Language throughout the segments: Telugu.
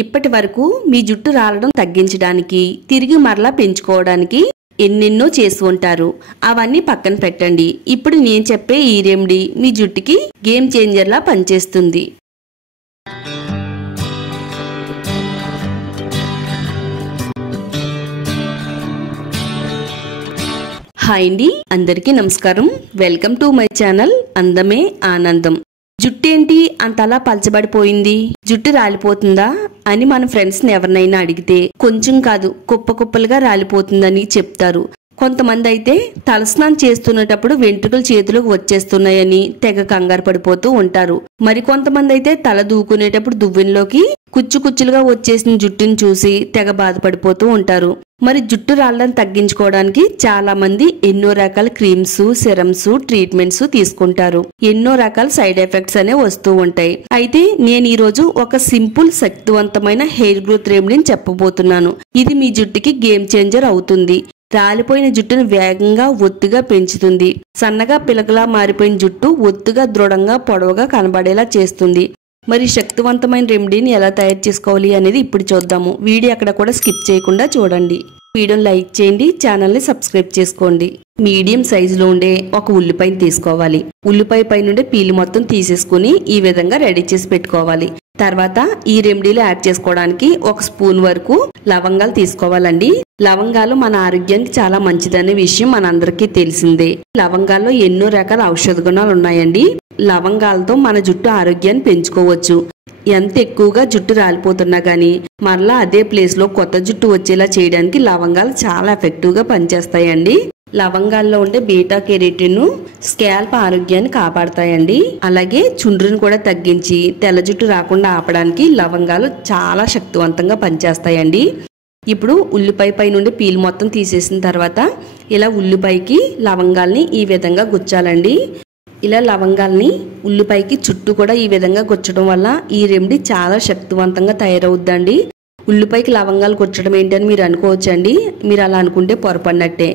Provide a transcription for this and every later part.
ఇప్పటి వరకు మీ జుట్టు రాలడం తగ్గించడానికి, తిరిగి మరలా పెంచుకోవడానికి ఎన్నెన్నో చేసి ఉంటారు. అవన్నీ పక్కన పెట్టండి. ఇప్పుడు నేను చెప్పే ఈ రెమెడీ మీ జుట్టుకి గేమ్ చేంజర్లా పనిచేస్తుంది. హాయ్ అండి, అందరికీ నమస్కారం. వెల్కమ్ టు మై ఛానల్ అందమే ఆనందం. జుట్టేంటి అంతలా పలచబడిపోయింది, జుట్టు రాలిపోతుందా అని మన ఫ్రెండ్స్ని ఎవరినైనా అడిగితే కొంచెం కాదు కుప్ప కుప్పలుగా రాలిపోతుందని చెప్తారు. కొంతమంది అయితే తలస్నానం చేస్తున్నప్పుడు వెంట్రుకలు చేతులకు వచ్చేస్తున్నాయని తెగ కంగారు పడిపోతూ ఉంటారు. మరి కొంతమంది అయితే తల దూకునేటప్పుడు దువ్వెనలోకి కుచ్చు కుచ్చులుగా వచ్చేసిన జుట్టును చూసి తెగ బాధపడిపోతూ ఉంటారు. మరి జుట్టు రాళ్ళని తగ్గించుకోవడానికి చాలా మంది ఎన్నో రకాల క్రీమ్స్, సిరమ్స్, ట్రీట్మెంట్స్ తీసుకుంటారు. ఎన్నో రకాల సైడ్ ఎఫెక్ట్స్ అనేవి వస్తూ ఉంటాయి. అయితే నేను ఈ రోజు ఒక సింపుల్ శక్తివంతమైన హెయిర్ గ్రోత్ రెమెడీని చెప్పబోతున్నాను. ఇది మీ జుట్టుకి గేమ్ చేంజర్ అవుతుంది. రాలిపోయిన జుట్టును వేగంగా ఒత్తుగా పెంచుతుంది. సన్నగా పిలకలా మారిపోయిన జుట్టు ఒత్తుగా దృఢంగా పొడవుగా కనబడేలా చేస్తుంది. మరి శక్తివంతమైన రెమెడీని ఎలా తయారు చేసుకోవాలి అనేది ఇప్పుడు చూద్దాము. వీడియో అక్కడ కూడా స్కిప్ చేయకుండా చూడండి. వీడియోని లైక్ చేయండి, ఛానల్ని సబ్స్క్రైబ్ చేసుకోండి. మీడియం సైజులో ఉండే ఒక ఉల్లిపాయని తీసుకోవాలి. ఉల్లిపాయ పైన ఉండే పీలు మొత్తం తీసేసుకుని ఈ విధంగా రెడీ చేసి పెట్టుకోవాలి. తర్వాత ఈ రెమెడీలో యాడ్ చేసుకోవడానికి ఒక స్పూన్ వరకు లవంగాలు తీసుకోవాలండి. లవంగాలు మన ఆరోగ్యానికి చాలా మంచిదనే విషయం మనందరికీ తెలిసిందే. లవంగాల్లో ఎన్నో రకాల ఔషధ గుణాలు ఉన్నాయండి. లవంగాలతో మన జుట్టు ఆరోగ్యాన్ని పెంచుకోవచ్చు. ఎంత ఎక్కువగా జుట్టు రాలిపోతున్నా గానీ మరలా అదే ప్లేస్ లో కొత్త జుట్టు వచ్చేలా చేయడానికి లవంగాలు చాలా ఎఫెక్టివ్ గా పనిచేస్తాయండి. లవంగాల్లో ఉండే బీటా కెరోటిన్ స్కాల్ప్ ఆరోగ్యాన్ని కాపాడతాయండి. అలాగే చుండ్రుని కూడా తగ్గించి తెల్ల జుట్టు రాకుండా ఆపడానికి లవంగాలు చాలా శక్తివంతంగా పనిచేస్తాయండి. ఇప్పుడు ఉల్లిపాయ పై నుండి పీల్ మొత్తం తీసేసిన తర్వాత ఇలా ఉల్లిపాయకి లవంగాల్ని ఈ విధంగా గుచ్చాలండి. ఇలా లవంగాల్ని ఉల్లిపాయకి చుట్టూ కూడా ఈ విధంగా గుచ్చడం వల్ల ఈ రెమెడీ చాలా శక్తివంతంగా తయారవుద్దండి. ఉల్లిపాయకి లవంగాలు గుచ్చడం ఏంటని మీరు అనుకోవచ్చండి. మీరు అలా అనుకుంటే పొరపడినట్టే.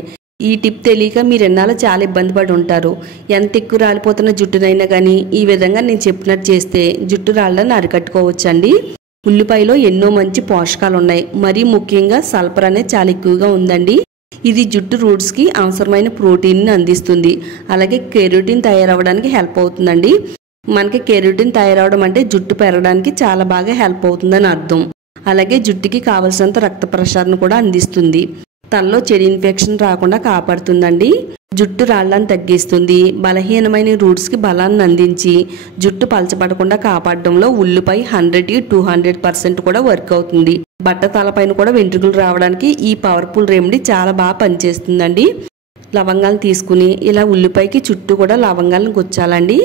ఈ టిప్ తెలియక మీరు ఎన్నాళ్ళు చాలా ఇబ్బంది పడి ఉంటారు. ఎంత ఎక్కువ రాలిపోతున్న జుట్టునైనా కానీ ఈ విధంగా నేను చెప్పినట్టు చేస్తే జుట్టు రాళ్ళని అరికట్టుకోవచ్చండి. ఉల్లిపాయలో ఎన్నో మంచి పోషకాలు ఉన్నాయి. మరీ ముఖ్యంగా సల్ఫర్ అనేది చాలా ఎక్కువగా ఉందండి. ఇది జుట్టు రూట్స్ కి అవసరమైన ప్రోటీన్ ని అందిస్తుంది. అలాగే కెరోటిన్ తయారవడానికి హెల్ప్ అవుతుందండి. మనకి కెరోటిన్ తయారవడం అంటే జుట్టు పెరగడానికి చాలా బాగా హెల్ప్ అవుతుందని అర్థం. అలాగే జుట్టుకి కావలసినంత రక్త ప్రసరణ కూడా అందిస్తుంది. తలలో చెడు ఇన్ఫెక్షన్ రాకుండా కాపాడుతుందండి. జుట్టు రాళ్ళని తగ్గిస్తుంది. బలహీనమైన రూట్స్ కి బలాన్ని అందించి జుట్టు పలచబడకుండా కాపాడడంలో ఉల్లిపాయ 100-200% కూడా వర్క్ అవుతుంది. బట్ట తలపైన కూడా వెంట్రుకలు రావడానికి ఈ పవర్ఫుల్ రెమెడీ చాలా బాగా పనిచేస్తుందండి. లవంగాలను తీసుకుని ఇలా ఉల్లిపాయకి చుట్టూ కూడా లవంగాలను గుచ్చాలండి.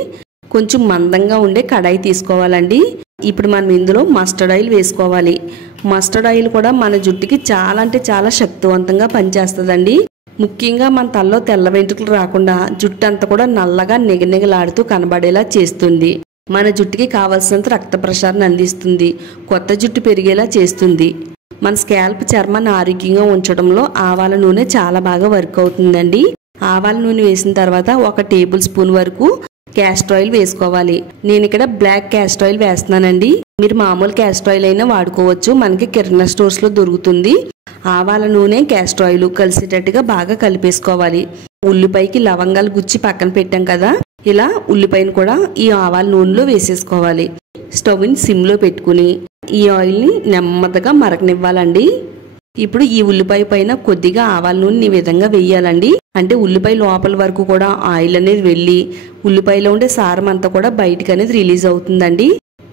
కొంచెం మందంగా ఉండే కడాయి తీసుకోవాలండి. ఇప్పుడు మనం ఇందులో మస్టర్డ్ ఆయిల్ వేసుకోవాలి. మస్టర్డ్ ఆయిల్ కూడా మన జుట్టుకి చాలా అంటే చాలా శక్తివంతంగా పనిచేస్తుందండి. ముఖ్యంగా మన తలలో తెల్ల వెంట్రుకలు రాకుండా జుట్టు అంతా కూడా నల్లగా నిగనిగలాడుతూ కనబడేలా చేస్తుంది. మన జుట్టుకి కావలసినంత రక్త ప్రసరణ అందిస్తుంది. కొత్త జుట్టు పెరిగేలా చేస్తుంది. మన స్కాల్ప్ చర్మాన్ని ఆరోగ్యంగా ఉంచడంలో ఆవాల నూనె చాలా బాగా వర్క్ అవుతుందండి. ఆవాల నూనె వేసిన తర్వాత ఒక టేబుల్ స్పూన్ వరకు క్యాస్టర్ ఆయిల్ వేసుకోవాలి. నేను ఇక్కడ బ్లాక్ క్యాస్టర్ ఆయిల్ వేస్తున్నానండి. మీరు మామూలు క్యాస్టర్ ఆయిల్ అయినా వాడుకోవచ్చు. మనకి కిరాణా స్టోర్స్ లో దొరుకుతుంది. ఆవాల నూనె క్యాస్టర్ ఆయిల్ కలిసేటట్టుగా బాగా కలిపేసుకోవాలి. ఉల్లిపాయకి లవంగాలు గుచ్చి పక్కన పెట్టాం కదా, ఇలా ఉల్లిపాయను కూడా ఈ ఆవాల నూనెలో వేసేసుకోవాలి. స్టవ్ ని సిమ్ లో పెట్టుకుని ఈ ఆయిల్ ని నెమ్మదిగా మరగనివ్వాలండి. ఇప్పుడు ఈ ఉల్లిపాయ పైన కొద్దిగా ఆవాల నూనె ఈ విధంగా వేయాలండి. అంటే ఉల్లిపాయ లోపల వరకు కూడా ఆయిల్ అనేది వెళ్ళి ఉల్లిపాయలో ఉండే సారం అంతా కూడా బయటకు అనేది రిలీజ్ అవుతుందండి.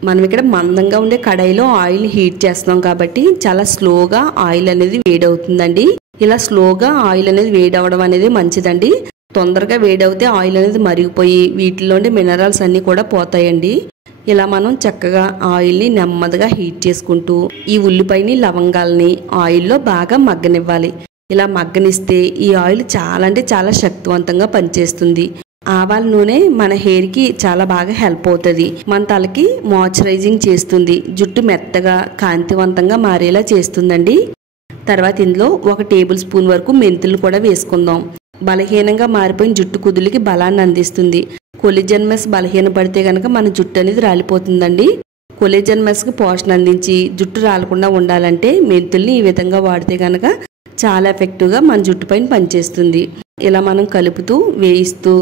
మనం ఇక్కడ మందంగా ఉండే కడాయిలో ఆయిల్ హీట్ చేస్తున్నాం కాబట్టి చాలా స్లోగా ఆయిల్ అనేది వేడవుతుందండి. ఇలా స్లోగా ఆయిల్ అనేది వేడవడం అనేది మంచిదండి. తొందరగా వేడవుతే ఆయిల్ అనేది మరిగిపోయి వీటిలో ఉండే మినరల్స్ అన్ని కూడా పోతాయండి. ఇలా మనం చక్కగా ఆయిల్ని నెమ్మదిగా హీట్ చేసుకుంటూ ఈ ఉల్లిపాయని లవంగాల్ని ఆయిల్లో బాగా మగ్గనివ్వాలి. ఇలా మగ్గనిస్తే ఈ ఆయిల్ చాలా అంటే చాలా శక్తివంతంగా పనిచేస్తుంది. ఆవాల నూనె మన హెయిర్ కి చాలా బాగా హెల్ప్ అవుతుంది. మన తలకి మాయిశ్చరైజింగ్ చేస్తుంది. జుట్టు మెత్తగా కాంతివంతంగా మారేలా చేస్తుందండి. తర్వాత ఇందులో ఒక టేబుల్ స్పూన్ వరకు మెంతులు కూడా వేసుకుందాం. బలహీనంగా మారిపోయిన జుట్టు కుదులకి బలాన్ని అందిస్తుంది. కొల్లిజన్ మెస్ బలహీన పడితే గనక మన జుట్టు అనేది రాలిపోతుందండి. కొలేజన్ మస్క్ పోషణ అందించి జుట్టు రాలకుండా ఉండాలంటే మెంతుల్ని ఈ విధంగా వాడితే కనుక చాలా ఎఫెక్టివ్గా మన జుట్టు పైన పనిచేస్తుంది. ఇలా మనం కలుపుతూ వేయిస్తూ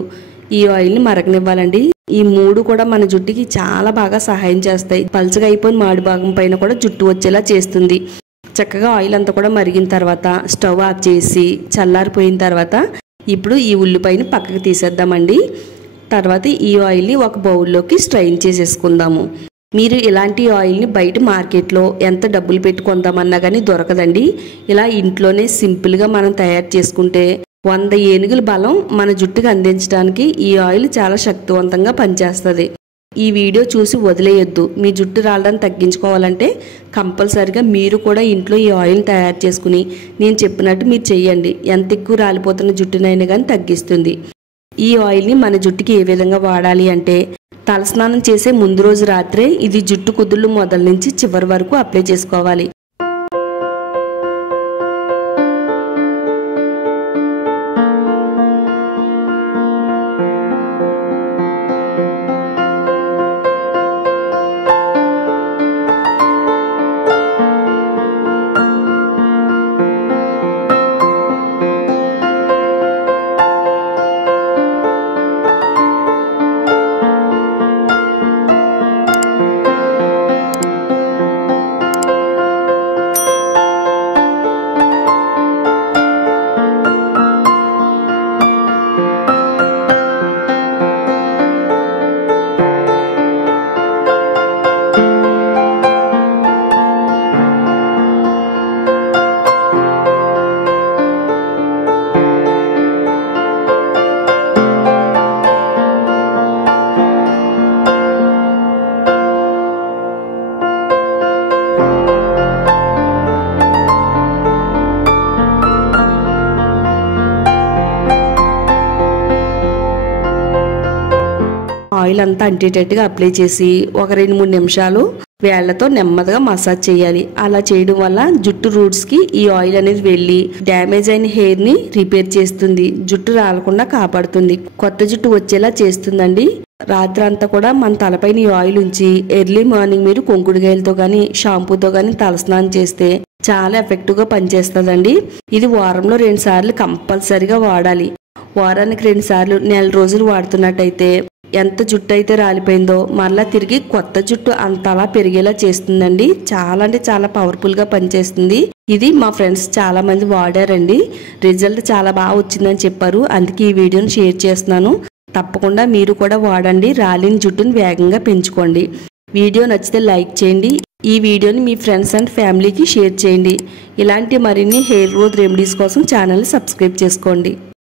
ఈ ఆయిల్ని మరగనివ్వాలండి. ఈ 3 కూడా మన జుట్టుకి చాలా బాగా సహాయం చేస్తాయి. పల్చగా అయిపోయిన మాడి భాగం పైన కూడా జుట్టు వచ్చేలా చేస్తుంది. చక్కగా ఆయిల్ అంతా కూడా మరిగిన తర్వాత స్టవ్ ఆఫ్ చేసి చల్లారిపోయిన తర్వాత ఇప్పుడు ఈ ఉల్లిపాయని పక్కకు తీసేద్దామండి. తర్వాత ఈ ఆయిల్ని ఒక బౌల్లోకి స్ట్రైన్ చేసేసుకుందాము. మీరు ఇలాంటి ఆయిల్ని బయట మార్కెట్లో ఎంత డబ్బులు పెట్టి కొందామన్నా కానీ దొరకదండి. ఇలా ఇంట్లోనే సింపుల్గా మనం తయారు చేసుకుంటే 100 ఏనుగుల బలం మన జుట్టుకు అందించడానికి ఈ ఆయిల్ చాలా శక్తివంతంగా పనిచేస్తుంది. ఈ వీడియో చూసి వదిలేయొద్దు. మీ జుట్టు రాలడాన్ని తగ్గించుకోవాలంటే కంపల్సరిగా మీరు కూడా ఇంట్లో ఈ ఆయిల్ తయారు చేసుకుని నేను చెప్పినట్టు మీరు చెయ్యండి. ఎంత ఎక్కువ రాలిపోతున్న జుట్టునైనా కానీ తగ్గిస్తుంది. ఈ ఆయిల్ని మన జుట్టుకి ఏ విధంగా వాడాలి అంటే తలస్నానం చేసే ముందు రోజు రాత్రే ఇది జుట్టు కుదుళ్ళు మొదల నుంచి చివరి వరకు అప్లై చేసుకోవాలి. ఆయిల్ అంతా అంటేటట్టుగా అప్లై చేసి ఒక 2-3 నిమిషాలు వేళ్లతో నెమ్మదిగా మసాజ్ చేయాలి. అలా చేయడం వల్ల జుట్టు రూట్స్ కి ఈ ఆయిల్ అనేది వెళ్ళి డ్యామేజ్ అయిన హెయిర్ ని రిపేర్ చేస్తుంది. జుట్టు రాలకుండా కాపాడుతుంది. కొత్త జుట్టు వచ్చేలా చేస్తుందండి. రాత్రి అంతా కూడా మన తలపైన ఈ ఆయిల్ ఉంచి ఎర్లీ మార్నింగ్ మీరు కుంకుడుగాయలతో కానీ షాంపూతో కానీ తలస్నానం చేస్తే చాలా ఎఫెక్టివ్ గా పనిచేస్తుందండి. ఇది వారంలో 2 సార్లు కంపల్సరిగా వాడాలి. వారానికి 2 సార్లు నెల రోజులు వాడుతున్నట్టయితే ఎంత జుట్టు అయితే రాలిపోయిందో మళ్ళా తిరిగి కొత్త జుట్టు అంతలా పెరిగేలా చేస్తుందండి. చాలా అంటే చాలా పవర్ఫుల్ గా పనిచేస్తుంది. ఇది మా ఫ్రెండ్స్ చాలా మంది వాడారండి. రిజల్ట్ చాలా బాగా వచ్చిందని చెప్పారు. అందుకే ఈ వీడియోని షేర్ చేస్తున్నాను. తప్పకుండా మీరు కూడా వాడండి. రాలిన జుట్టును వేగంగా పెంచుకోండి. వీడియో నచ్చితే లైక్ చేయండి. ఈ వీడియోని మీ ఫ్రెండ్స్ అండ్ ఫ్యామిలీకి షేర్ చేయండి. ఇలాంటి మరిన్ని హెయిర్ గ్రోత్ రెమెడీస్ కోసం ఛానల్ని సబ్స్క్రైబ్ చేసుకోండి.